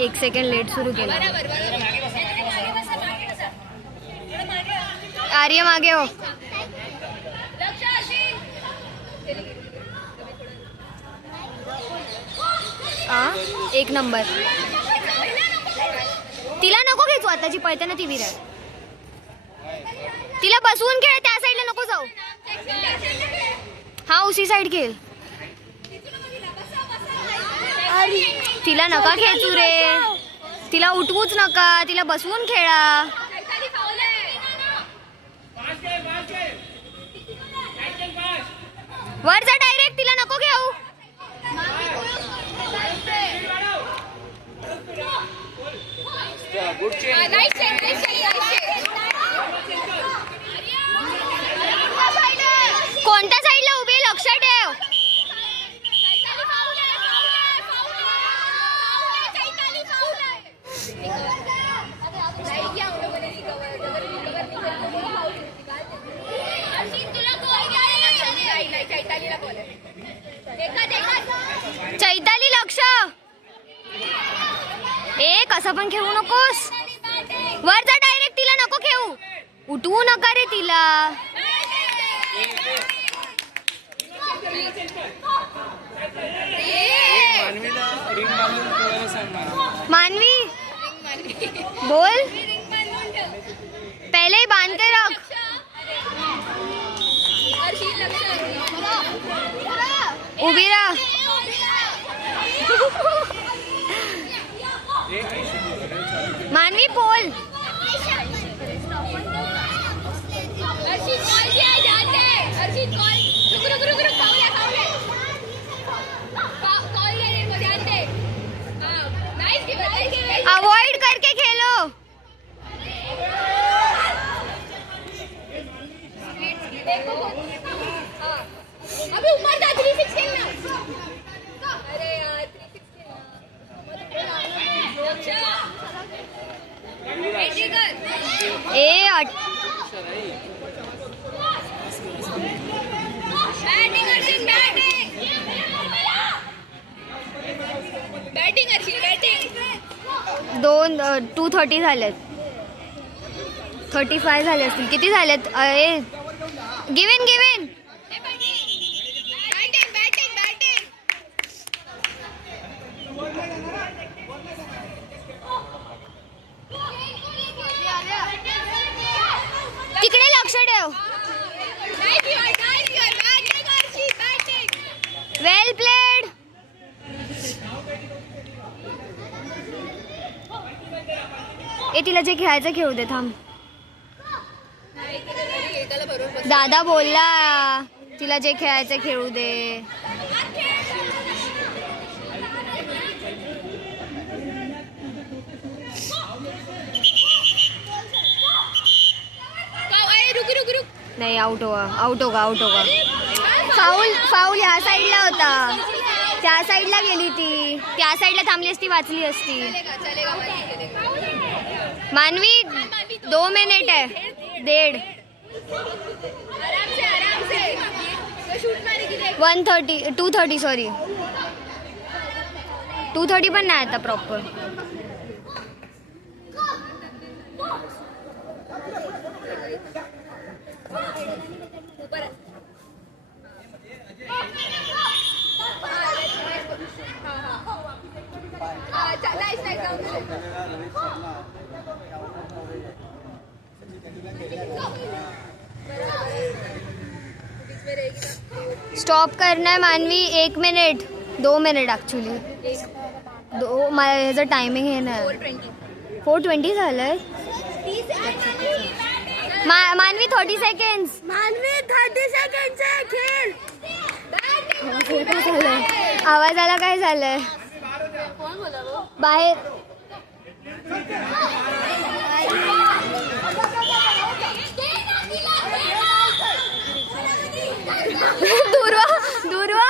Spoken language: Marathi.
1 सेकंड लेट सुरू केला. आर्य मागे हो. एक नंबर. तिला नको घेतो आताची पळते ना ती विराट. तिला बसवून खेळ, त्या साईडला नको जाऊ. हा उसी साइड खेळ. तिला नका खेचू रे, तिला उठवूच नका, तिला बसवून खेळा. वर जा डायरेक्ट, तिला नको घेऊ. कोणत्या साईडला उभी लक्ष ठेव. चैताली लक्ष. ए कसं पण खेळू नकोस. वर जा डायरेक्ट, तिला नको खेळू. उठवू नका रे तिला. मानवी बोल, पहले ही बांध के रख. उभी रहा. मानवी बोल. अवॉइड करके खेलो. अभी ऊपर जा 316 ना. अरे यार 316 ए दोन 230 झालेत. 35 झाले असतील. किती झालेत? Given given. तिकडे लक्ष ठेव. वेल प्लेड. ए तिला जे खेळायचं खेळू दे. थांब. दादा बोलला तिला जे खेळायचं खेळू दे. नाही आउट होगा. फाऊल ह्या साईडला होता, त्या साईडला गेली ती. त्या साईडला थांबली असती, वाचली असती. मानवी 2 मिनिट आहे. 1.5. 130 230 सॉरी 230 पण नाही आता प्रॉपर. स्टॉप करना है मानवी. 1 मिनिट 2 मिनिट ॲक्च्युली. ह्याचं टायमिंग हे ना 4:20 झालंय. मानवी 30 सेकंड्स. मानवी 30 सेकंड्स खेळ. काय झालंय? आवाजाला काय झालंय बाहेर? दुर्वा